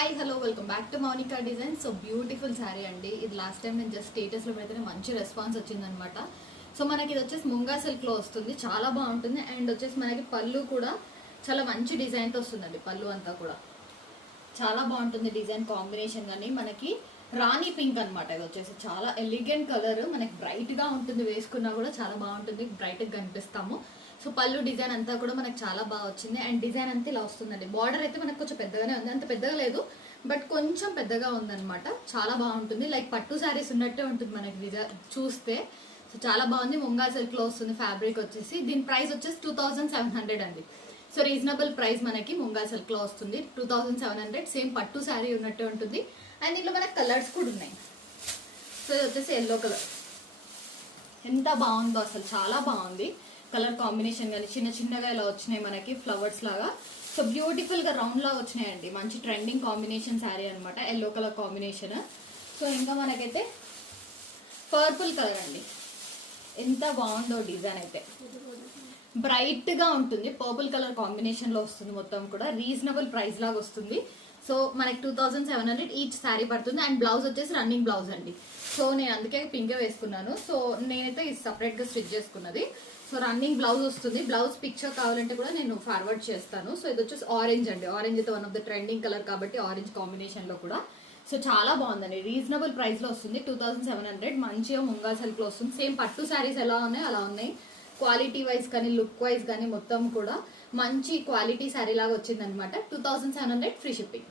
Hi hello welcome back to Mounika design. So beautiful sari అండి. ఇది last time నేను just స్టేటస్లో పెడితేనే మంచి రెస్పాన్స్ వచ్చిందనమాట. సో మనకి ఇది వచ్చేసి ముంగా సిల్క్లో వస్తుంది, చాలా బాగుంటుంది. అండ్ వచ్చేసి మనకి పళ్ళు కూడా చాలా మంచి డిజైన్తో వస్తుందండి. పళ్ళు అంతా కూడా చాలా బాగుంటుంది డిజైన్ కాంబినేషన్. కానీ మనకి రాణి పింక్ అనమాట. ఇది వచ్చేసి చాలా ఎలిగెంట్ కలర్, మనకి బ్రైట్గా ఉంటుంది, వేసుకున్నా కూడా చాలా బాగుంటుంది, బ్రైట్గా కనిపిస్తాము. సో పళ్ళు డిజైన్ అంతా కూడా మనకు చాలా బాగా వచ్చింది. అండ్ డిజైన్ అంతా ఇలా వస్తుందండి. బార్డర్ అయితే మనకు కొంచెం పెద్దగానే ఉంది, అంత పెద్దగా లేదు బట్ కొంచెం పెద్దగా ఉందన్నమాట. చాలా బాగుంటుంది, లైక్ పట్టు శారీస్ ఉన్నట్టే ఉంటుంది మనకి డిజైన్ చూస్తే. సో చాలా బాగుంది. ముంగా సిల్క్లో వస్తుంది. ఫ్యాబ్రిక్ వచ్చేసి దీని ప్రైస్ వచ్చేసి 2700 అండి. సో రీజనబుల్ ప్రైస్ మనకి ముంగా సిల్క్లో వస్తుంది 2700. సేమ్ పట్టు శారీ ఉన్నట్టే ఉంటుంది. అండ్ దీంట్లో మనకి కలర్స్ కూడా ఉన్నాయి. సో ఇది వచ్చేసి ఎల్లో కలర్, ఎంత బాగుందో అసలు, చాలా బాగుంది కలర్ కాంబినేషన్. కానీ చిన్న చిన్నగా ఇలా వచ్చినాయి మనకి ఫ్లవర్స్ లాగా. సో బ్యూటిఫుల్గా రౌండ్ లాగా వచ్చినాయండి. మంచి ట్రెండింగ్ కాంబినేషన్ శారీ అనమాట, ఎల్లో కలర్ కాంబినేషన్. సో ఇంకా మనకైతే పర్పుల్ కలర్ అండి, ఎంత బాగుందో డిజైన్ అయితే. బ్రైట్గా ఉంటుంది, పర్పుల్ కలర్ కాంబినేషన్లో వస్తుంది. మొత్తం కూడా రీజనబుల్ ప్రైస్ లాగా వస్తుంది. సో మనకి 2700 ఈచ్ శారీ పడుతుంది. అండ్ బ్లౌజ్ వచ్చేసి రన్నింగ్ బ్లౌజ్ అండి. సో నేను అందుకే పింక్ వేసుకున్నాను. సో నేనైతే ఇది సపరేట్గా స్టిచ్ చేసుకున్నది. సో రన్నింగ్ బ్లౌజ్ వస్తుంది. బ్లౌజ్ పిక్చర్ కావాలంటే కూడా నేను ఫార్వర్డ్ చేస్తాను. సో ఇది వచ్చేసి ఆరెంజ్ అండి. ఆరెంజ్ అయితే one of the trending colour కాబట్టి ఆరెంజ్ కాంబినేషన్లో కూడా సో చాలా బాగుందండి. రీజనబుల్ ప్రైస్లో వస్తుంది 2700. మంచిగా ముంగా సిల్క్లో వస్తుంది. సేమ్ పట్టు శారీస్ ఎలా ఉన్నాయి అలా ఉన్నాయి. క్వాలిటీ వైజ్ కానీ లుక్ వైజ్ కానీ మొత్తం కూడా మంచి క్వాలిటీ శారీ లాగా వచ్చిందనమాట. 2700 ఫ్రీ షిప్పింగ్.